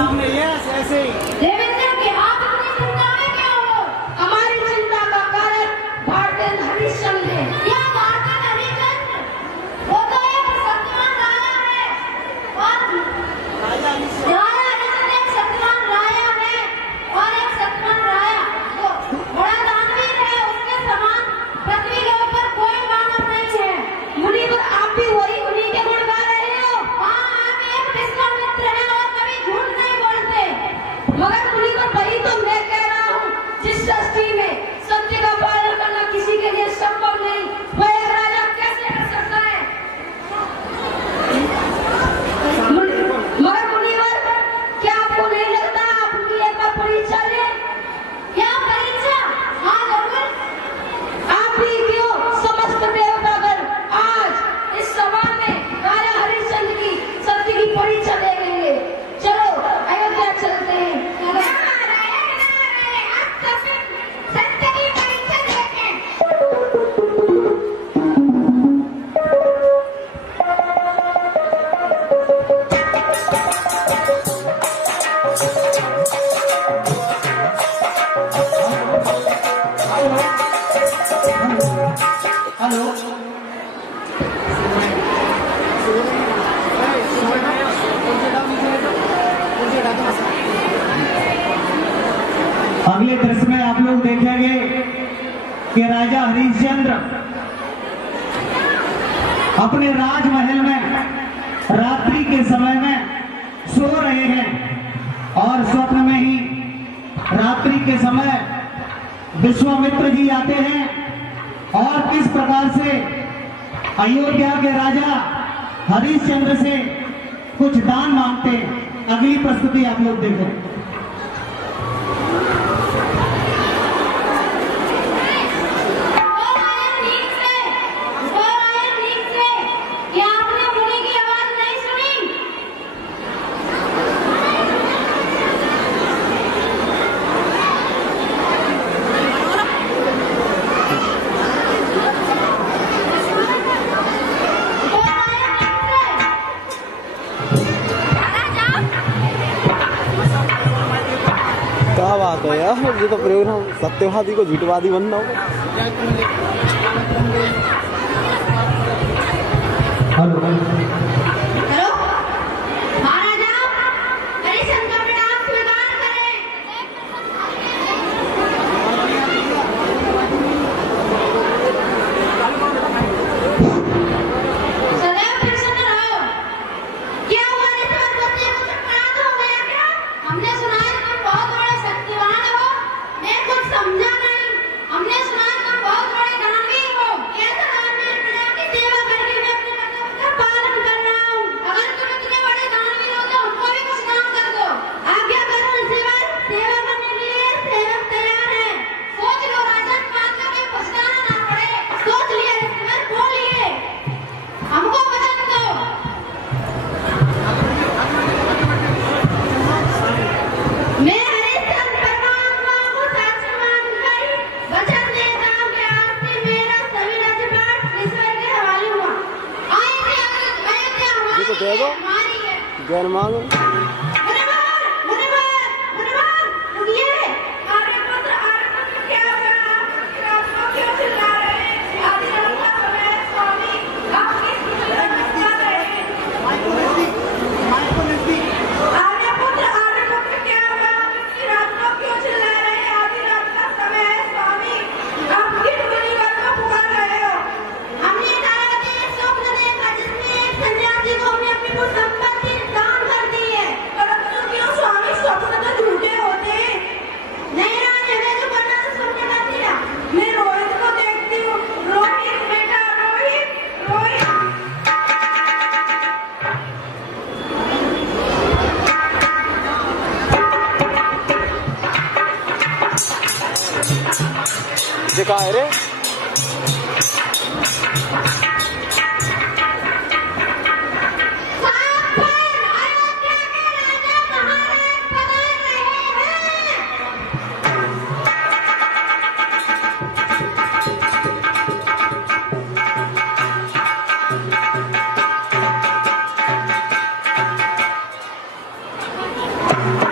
सामने यस ऐसे ही। देवेंद्र के आप अपनी चिंता में क्या हो? हमारी चिंता का कारण भारतीय हरिश्चंद्र है। क्या भारतीय हरिश्चंद्र? वो तो एक सत्यवान राजा है और राजा हरिश्चंद्र एक सत्यवान राजा है और एक सत्यवान राजा वो बड़ा दानवीर है। उसके समान पृथ्वी के ऊपर कोई मानव नहीं है। मुनिवर आप भी वही उन्हीं के गुण गा रहे हो। हाँ, आप एक विश्वामित्र हैं और कभी झूठ नहीं बोलते। मगर मुनिवर वही तो मैं कह रहा हूँ, जिस सृष्टि में सत्य का पालन करना किसी के लिए संभव नहीं, वह एक राजा कैसे कर सकता है? मगर मुनिवर, क्या आपको नहीं लगता आपकी एक परीक्षा ले? क्या परीक्षा? हाँ जरूर। आप भी क्यों समस्त देवतागण आज इस सभा में राजा हरिश्चंद्र की सत्य की परीक्षा ले लेंगे। चलो अयोध्या चलते हैं। सत्य की परीक्षा देते हैं। हेलो अगले दृश्य में आप लोग देखेंगे कि राजा हरिश्चंद्र अपने राजमहल में रात्रि के समय में सो रहे हैं और स्वप्न में ही रात्रि के समय विश्वामित्र जी आते हैं और किस प्रकार से अयोध्या के राजा हरिश्चंद्र से कुछ दान मांगते हैं। अगली प्रस्तुति आप लोग देखो। क्या आपने मुनि की आवाज नहीं सुनी? क्या बात है यार, ये तो प्रोग्राम सत्यवादी को झूठवादी बनना होगा। हेलो हेलो, महाराजा हरिश्चंद्र का प्रणाम स्वीकार करें। सदैव प्रसन्न रहो। क्या हमारे साथ बच्चे को अपराध हो गया क्या? हमने सुना है तुम बहुत बड़े शक्तिवान हो। मैं कुछ समझा नहीं। हमने सुना है तुम बहुत बड़े दानवीर हो। कैसा दानवीर? प्रजा की सेवा करके मैं अपने कर्तव्य का पालन कर रहा हूँ। अगर तुम इतने बड़े दानवीर हो तो हमको भी कुछ काम कर दो। आज्ञा करो सेवा करने के लिए सेवक तैयार है। सोच लो राजन, बात में कहीं पछताना ना पड़े। सोच लिया सेवक, बोलिए, हमको वचन दो। मैं हरिश्चंद्र परमात्मा को साक्षी मानकर वचन देता हूँ कि आज से मेरा सभी राज्यभार ईश्वर के हवाले हुआ। अयोध्या ये तो दे दो। हमारी है। ज्ञान मांगो। मुनिवर, रुकिए। आर्यपुत्र क्या कर रहा है? आपको क्यों चिल्ला रहे हैं? आधी रात का समय है, स्वामी, आप किस लिए चिल्ला रहे हैं? आर्यपुत्र क्या हुआ? इतनी रात को क्यों चिल्ला रहे हैं? आधी रात का समय है, स्वामी, आप किस मुनिवर को पुकार रहे हो? हमने दायादी में स्वप्न देखा जिसमें एक सन्यासी को हमने अपनी कुछ संपत्ति दान कर दी है। परंतु क्यों स्वामी, स्वप्न तो झूठे होते हैं। नहीं राज, हमें जो करना था स्वप्न कर दिया। मैं रोहित को देखती हूँ। रोहित बेटा, रोहित, रोहित। ये कहाँ है रे? अयोध्या के राजा महाराज पधार रहे हैं।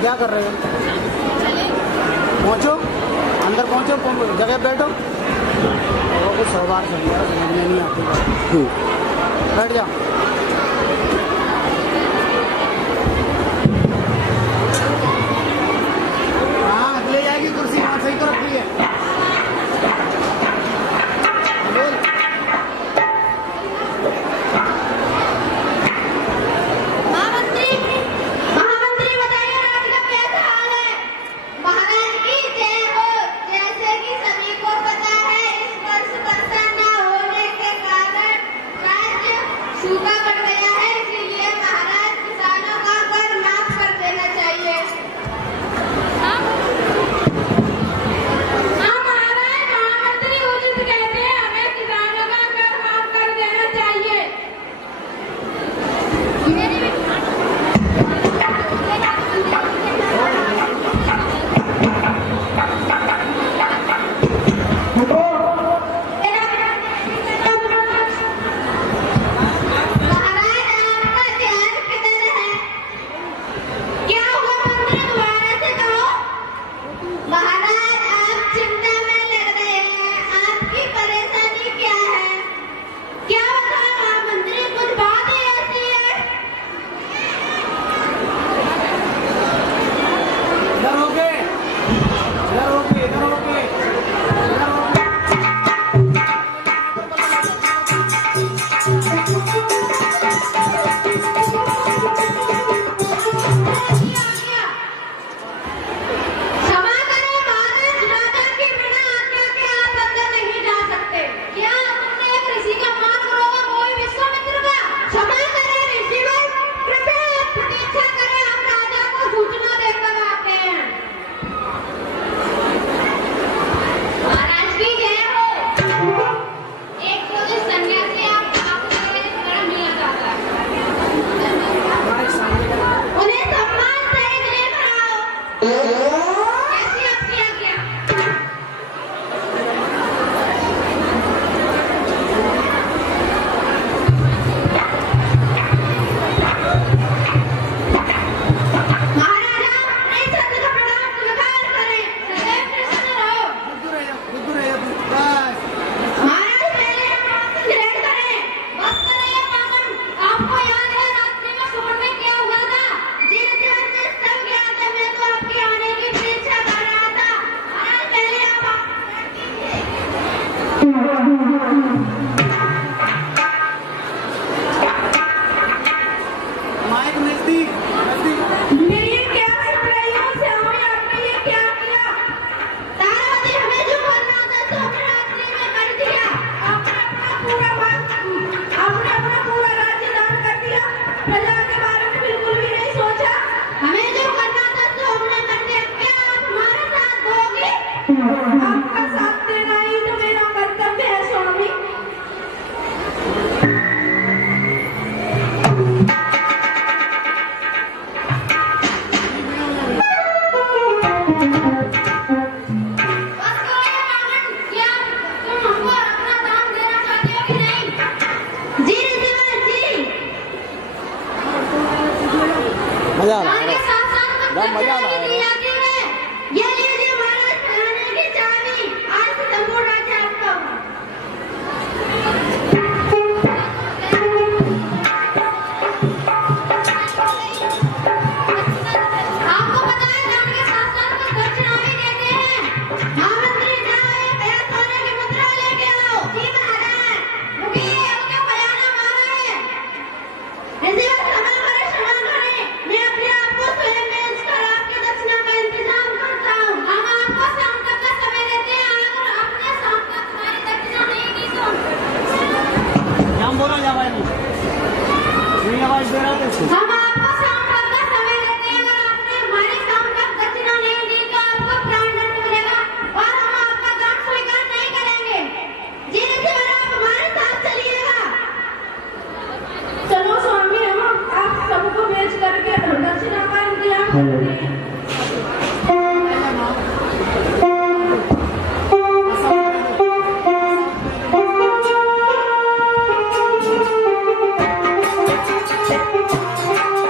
क्या कर रहे हो? पहुँचो अंदर, पहुँचो, जगह बैठो। वो कुछ 100 बार समझ में नहीं आती। बैठ जाओ। हाँ ले जाएगी कुर्सी, वहाँ सही तो रखी है। महामंत्री बताइए आज का कैसा हाल है? महाराज की जय हो। जैसे कि सभी को पता है, इस वर्ष वर्षा न होने के कारण राज्य सूखा पड़ गया है, इसीलिए महाराज किसानों का कर माफ कर देना चाहिए। हाँ महाराज, महामंत्री उचित कहते हैं, हमें किसानों का कर माफ कर देना चाहिए। महाराज आपका ध्यान किधर है? क्या हुआ मंत्री, दोबारा से कहो। महाराज आप चिंता में लग रहे हैं, आपकी परेशानी क्या है? क्या बताएं महामंत्री, कुछ बात ही ऐसी है। इधर होके, इधर होके, इधर होके, इधर होके। क्षमा करें महाराज, राजा के बिना आज्ञा के आप अंदर नहीं जा सकते। क्या तुमने एक ऋषि का मान करोगे, वो भी विश्वामित्र का? क्षमा करें ऋषिवर, कृपया आप प्रतीक्षा करें, हम राजा को सूचना देकर आते हैं। महाराज की जय हो। एक पुलिस सन्यासी आपको शरण मिल जाता है, उन्हें सम्मान सहित लेकर आओ। कैसी आपकी आज्ञा? महाराजा अपने छत्र का प्रणाम स्वीकार करें, सदैव प्रसन्न रहो। बुद्धू रहे, बस। महाराज पहले आपसे ग्रहण करें, बस करें पावन। आपको याद है रात्रि में सुमन में क्या हुआ था? जिस दिन से सब गया था, मैं तो आपके आने की प्रतीक्षा कर रहा था। महाराज पहले आप माइक नजदीक, नजदीक। मेरी क्या सुन रही हो श्यामी, आपने ये क्या किया? तारावती, हमें जो करना था तो हमने रात्रि में कर दिया। आपने अपना पूरा राज्य दान कर दिया, प्रजा के बारे में बिल्कुल भी नहीं सोचा। हमें जो करना था तो हमने कर दिया। क्या आप हमारे साथ दोगे? आपका साथ देना ही तो मेरा कर्तव्य है स्वामी। बस करो ये पावन, क्या तुम हमको अपना दान देना चाहते हो कि नहीं? जी ऋषिवर जी। मजा आ रहा दान के है। साथ साथ दान मजा आ रहा कुछ है। दी जाती है। ये लीजिए महाराज खजाने की चाबी, आज से संपूर्ण राज्य आपका होगा। आपको पता है दान के साथ साथ कुछ दक्षिणा भी देते हैं। महामंत्री जाओ, ये भैया सोने की मुद्रा लेके आओ। जी महाराज, रुकिए, अब क्या बयाना मांगा है? ऋषिवर क्षमा करें, मैं अपने आप को स्वयं बेचकर आपके दक्षिणा का इंतजाम करता हूँ। हम आपको शाम तक का समय देते हैं, अगर आपने शाम तक हमारी दक्षिणा नहीं दी तो नाम बोलो या भाई नहीं आवाज दे रहा था। हम आपको शाम तक का समय देते हैं, अगर आपने हमारी शाम तक दक्षिणा नहीं दी तो आपको प्राणदंड मिलेगा और हम आपका दान स्वीकार नहीं करेंगे। जी ऋषिवर, आप हमारे साथ चलिएगा। चलो स्वामी, हम आप सबको बेच करके दक्षिणा का इंतजाम करते हैं। हाँ।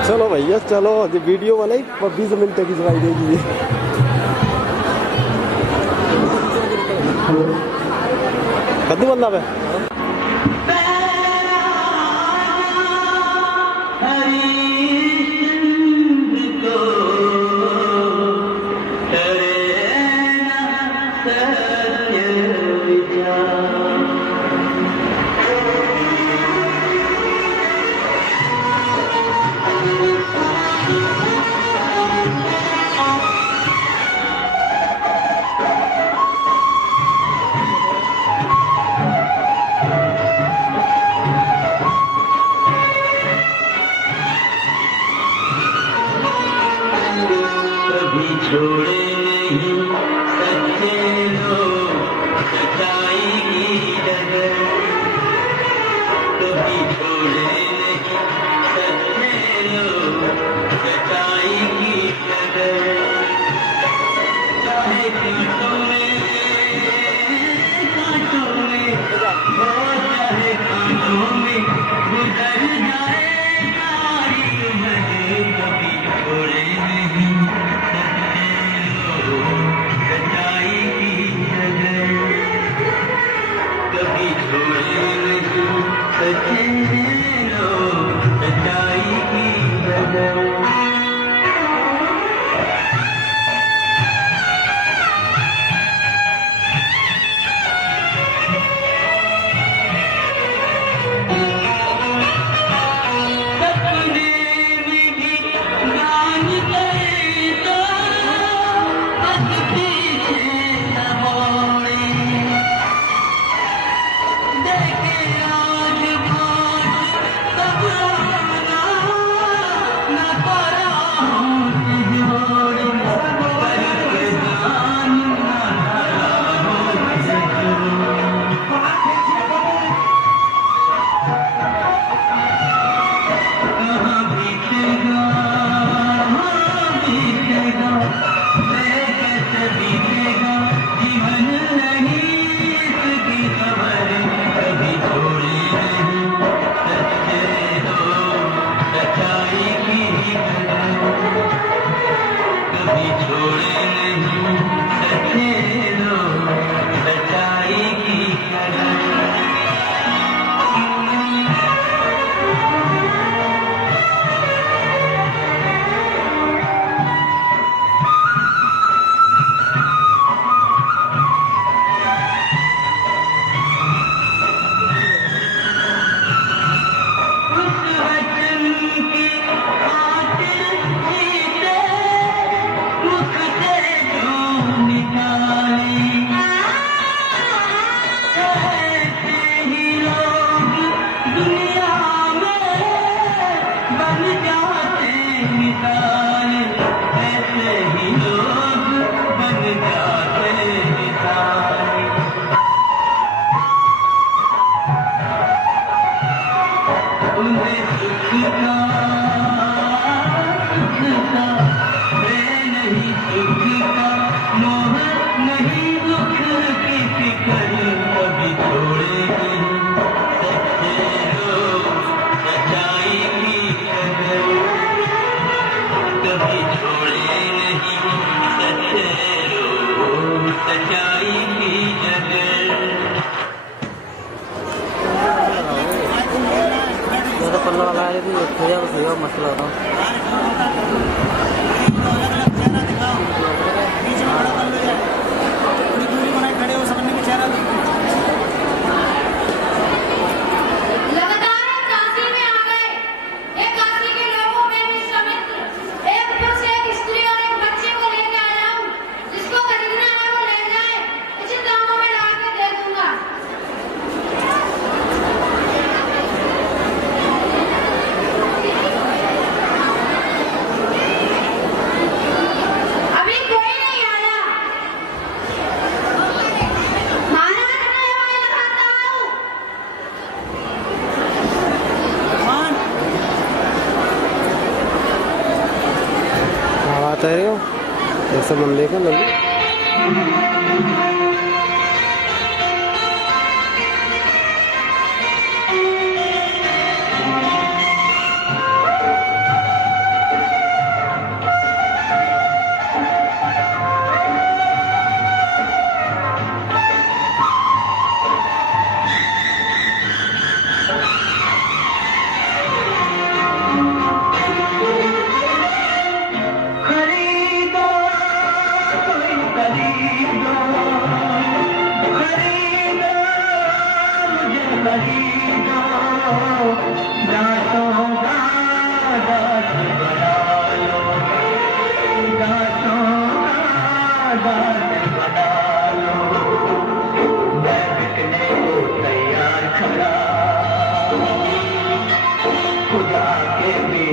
चलो भैया चलो, ये वीडियो बनाई 20 मिनट की सुनाई देगी। कद्दू बंदा पे छोड़े नहीं सच्चे लोग सच्चाई की डगर, कभी छोड़े नहीं सच्चे लोग सच्चाई की डगर। चाहे कांटों में हो, चाहे कांटों में गुजर जाए सारी उम्र, कभी छोड़े नहीं कभी छोड़े नहीं सच्चे लोग सच्चाई की डगर। पल्ला लगाया थी भैया मसला था। ऐसा मन लेकर लल्लू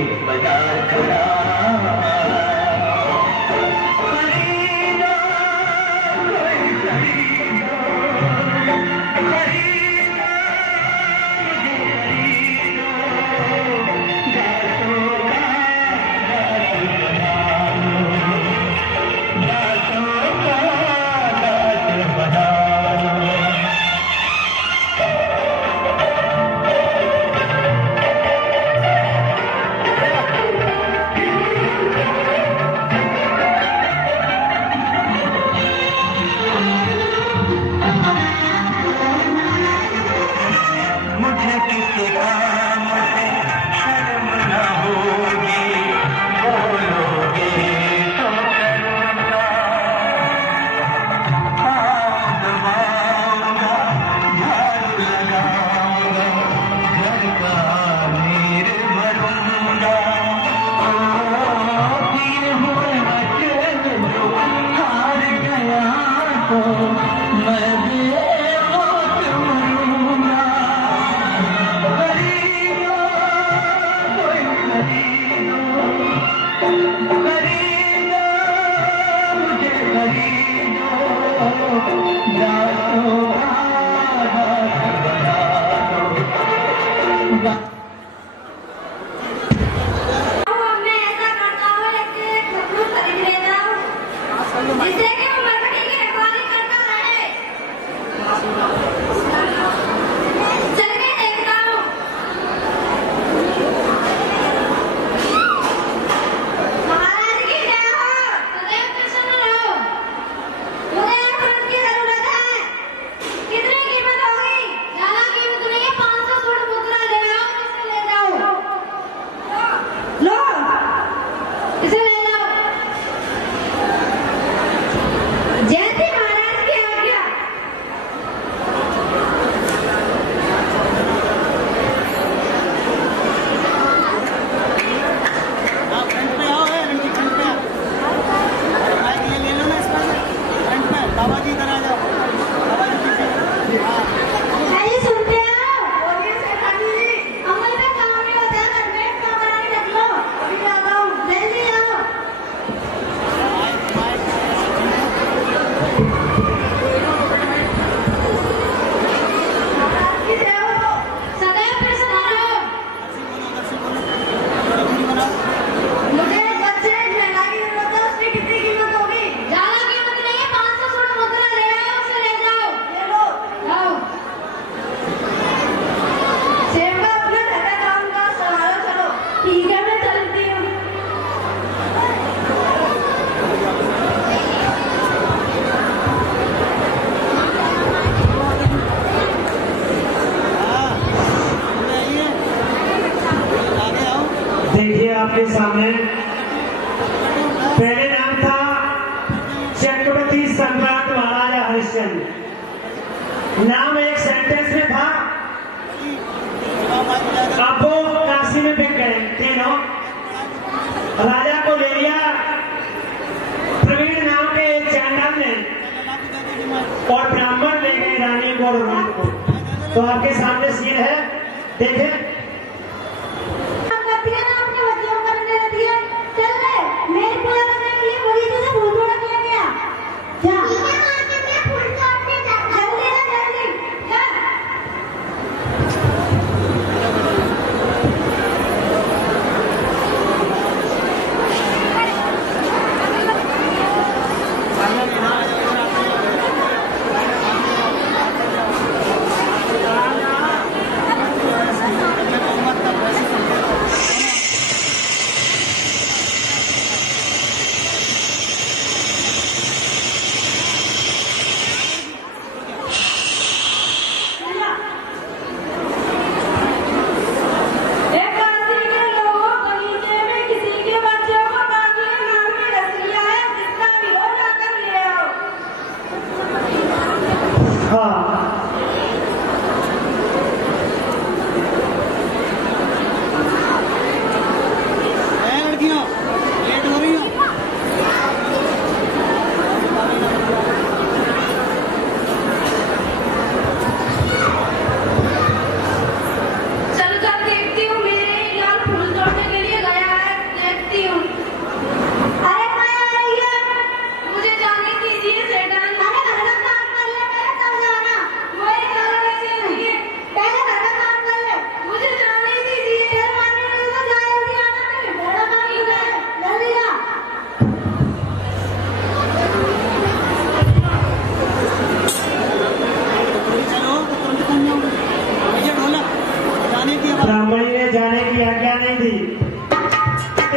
बाजार खड़ा खरीदो कोई खरीदो खरीदो मुझे खरीदो दासों का दास बना लो मुझे किसी काम से शर्म न होगी बोलोगे तो करूँगा हाथ दबाऊंगा झाड़ू लगाऊंगा घर का नीर भरूंगा दिए हुए वचन जो हार गया तो मैं बेमौत मरूंगा खरीदो कोई खरीदो खरीदो मुझे खरीदो दासों का दास बना लो मैं ऐसा करता हूँ एक कपड़ों खरीद लेता हूँ जिससे कि वो मरकटी की रखवाली करता रहे चल के देखता हूँ महाराज की जय हो सदैव प्रसन्न रहो मुझे एक फूल की जरूरत है कितनी कीमत होगी ज्यादा कीमत नहीं है 500 स्वर्ण मुद्रा ले आओ इसे ले जाओ लो इसे ले जाओ जैसे महाराज की आज्ञा हाँ फ्रंट पे आओ है फ्रंट पे आओ माइक ये ले लो ना इसका फ्रंट पे बाबा जी इधर आ जाओ बाबा जी पीछे हाँ नहीं सुनते हो बोलिए सेठानी जी अमल में काम नहीं होता घर में काम बना के रख लो अभी आता हूँ जल्दी आओ महाराज की जय हो सदैव प्रसन्न रहो मुझे बच्चे लहंगा की जरूरत है उसकी कितनी कीमत होगी ज्यादा कीमत नहीं है 500 स्वर्ण मुद्रा ले आओ उसे ले जाओ ले लो आओ सेवा अपना ढका काम का संभालो चलो ठीक है मैं चलती हूँ आगे आओ देखिए आपके सामने पहले नाम था चक्रवर्ती सम्राट महाराजा हरिश्चंद्र नाम एक सेंटेंस में था अब वो काशी में बिक गए तीनों राजा को ले लिया प्रवीण नाम के एक चांडाल ने और ब्राह्मण ले गए रानी गौरव को। तो आपके सामने सीन है देखें करती है ना अपने बच्चों को करने देती है चल रहे मेरी पूजा करने के लिए बगीचे से फूल तोड़ा किया गया जा फूल तोड़ने जल्दी ना जल्दी जा हाँ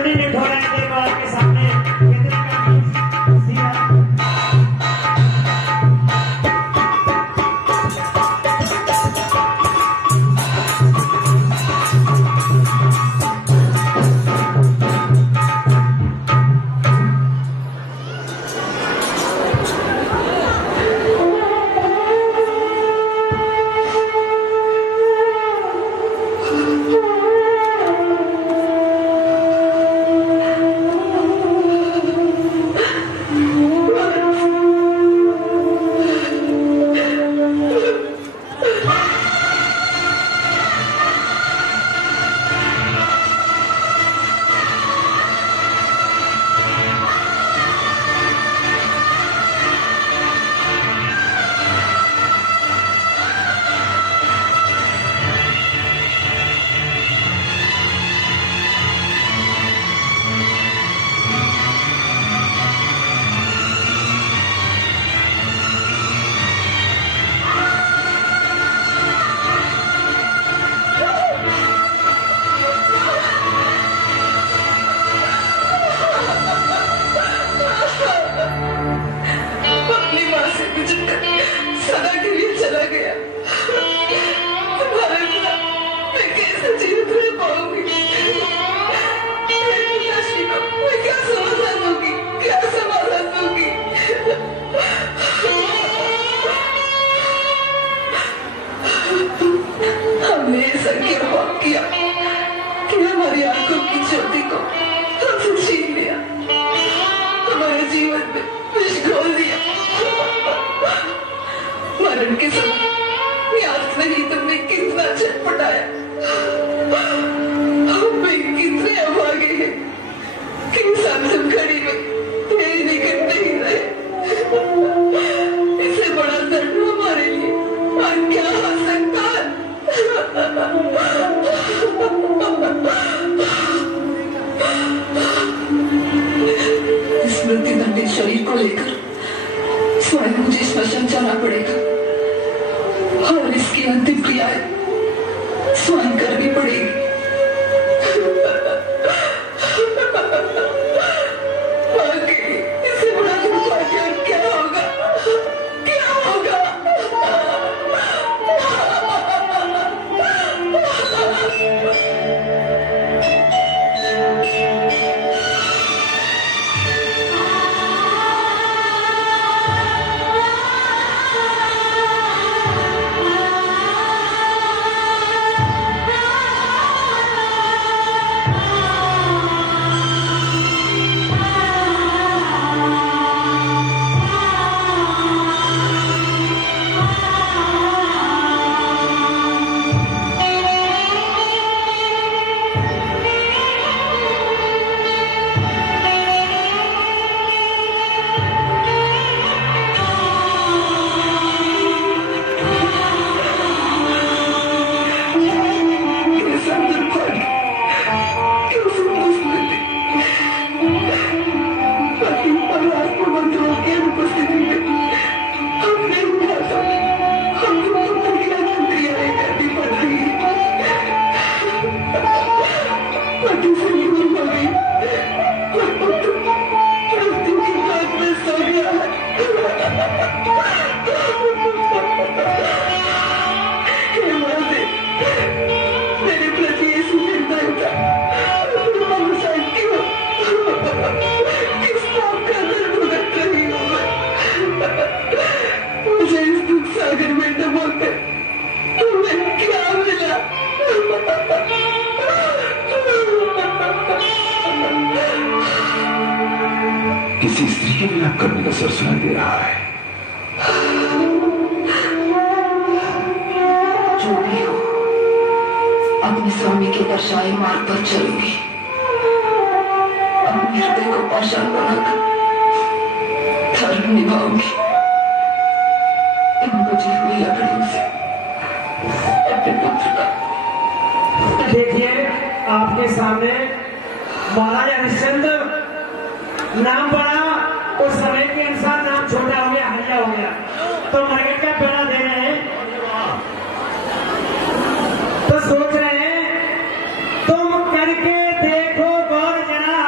कोऑर्डिनेट हो रहे हैं, देखो आपके सामने कितने कंफ्यूज सिया अपनी माँ से बिछड़कर सदा के लिए चला गया। तुम्हारे बिना मैं कैसे जीवित रह पाऊंगी? मेरे पिताश्री को मैं क्या समाधान दूंगी, क्या समाधान दूंगी? हमने ऐसा क्यों पाप किया कि हमारी आंखों की ज्योति को हमसे छीन लिया, हमारे जीवन में विष घोल दिया। मरण के समय याद नहीं तुमने कितना छटपटाया। हम भी कितने अभागे हैं कि इस अंतिम घड़ी में तेरे निकट नहीं रहे। इससे बड़ा दर्द हमारे लिए और क्या हो सकता है? स्मृति दंडित शरीर को लेकर स्वयं मुझे श्मशान जाना पड़ेगा और इसकी अंतिम क्रियाएं स्वयं करनी पड़ेगी। बाकी इससे बड़ा दुर्भाग्य क्या होगा? क्या होगा? किसी स्त्री के विलाप करने का स्वर सुनाई दे रहा है। जो भी हो, अपने स्वामी के दर्शाए मार्ग पर चलूंगी। अपने हृदय को पाषाण बनाकर धर्म निभाऊंगी। इन बुझी हुई लकड़ियों से अपने पुत्र का। देखिए आपके सामने महाराज हरिश्चंद्र नाम बड़ा, उस समय के अनुसार नाम छोटा हो गया, हरिया हो गया, तो मरकट का पेड़ा दे रहे हैं। तो सोच रहे हैं तुम करके देखो गौर जरा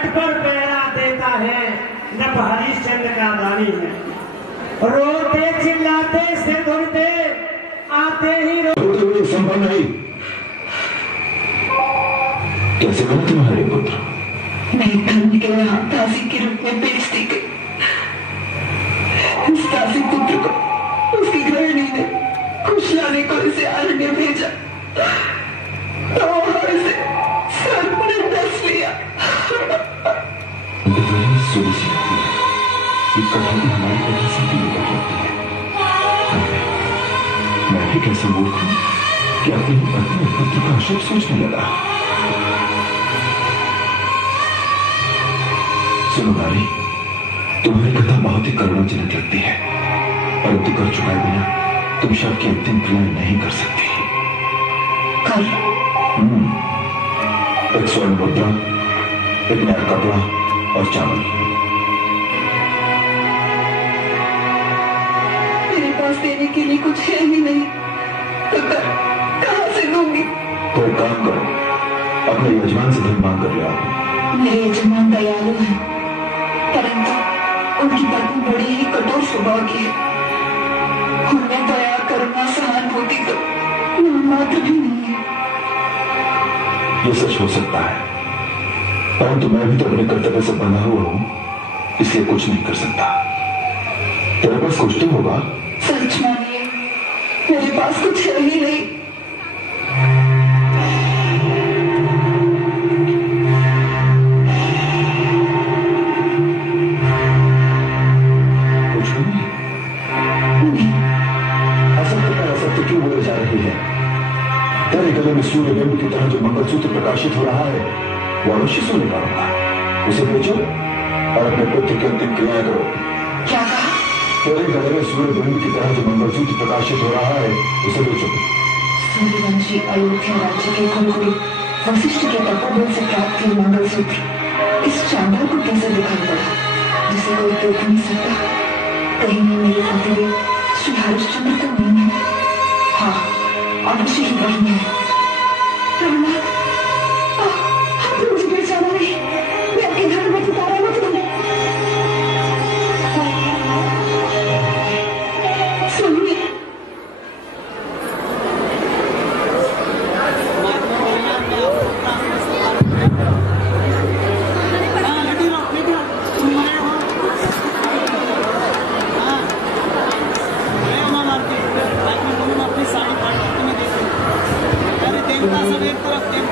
घट पर पहरा देता है जब हरिश्चंद्र का दानी है। रोते चिल्लाते से धुरते आते ही रोते हुए संभव नहीं। कैसे बना तुम्हारे पुत्र? नई धर्म के यहाँ दासी के रूप में बेच दी गई। इस दासी पुत्र को उसकी गृहिणी ने कुछ लाने को इसे अरण्य भेजा तो वहां इसे सर्प ने डस लिया। ये कथा भी हमारी कथा से भी निकल जाती है। मैं भी कैसे मूर्ख हूं कि अपने पत्नी पुत्र का अशुभ सोचने लगा। सुनो नारी, तुम्हारी कथा बहुत ही करुणाजनक लगती है, परंतु कर चुकाए बिना तुम शव की अंतिम क्रियाएं नहीं कर सकती। एक स्वर्ण मुद्रा, एक नया कपड़ा और चावल। मेरे पास देने के लिए कुछ है ही नहीं, तो कहां से दूंगी? तो एक काम करो, अपने यजमान से धन मांग कर ले आओ। मेरे यजमान दयालु है, परंतु उनकी पत्नी बड़ी ही कठोर स्वभाव की है। उनमें दया करुणा सहानुभूति तो मात्र भी नहीं है। ये सच हो सकता है, परंतु मैं भी तो अपने कर्तव्य से बंधा हुआ हूं, इसलिए कुछ नहीं कर सकता। तेरे पास कुछ तो होगा। सच मानिए, मेरे पास कुछ है ही नहीं। कुछ नहीं। असत्य पर असत्य क्यों बोले जा रही है? तेरे गले में सूर्यबिंब की तरह जो मंगलसूत्र प्रकाशित हो रहा है वो अवश्य सोने का होगा। उसे बेचो और अपने पुत्र की अंतिम क्रियाएं करो। क्या कहा? तेरे गले में सूर्यबिंब की तरह जो मंगलसूत्र प्रकाशित हो रहा है उसे बेचो। सूर्यवंशी अयोध्या राज्य के कुलगुरु वशिष्ठ के तपोबल से प्राप्त ये मंगलसूत्र इस चांडाल को कैसे दिखाई पड़ा, जिसे कोई देख नहीं सकता? कहीं में मेरे पतिदेव श्री हरिश्चंद्र तो नहीं है? हाँ, अवश्य ही वही है। रघुनाथ, आप मुझे बेचारा नहीं, मैं आपके घर में ठिकाना मत दूंगा। सुनिए, अपनी साड़ी फाड़ के मैं देख रही हूँ। अरे देवता सब एक तरफ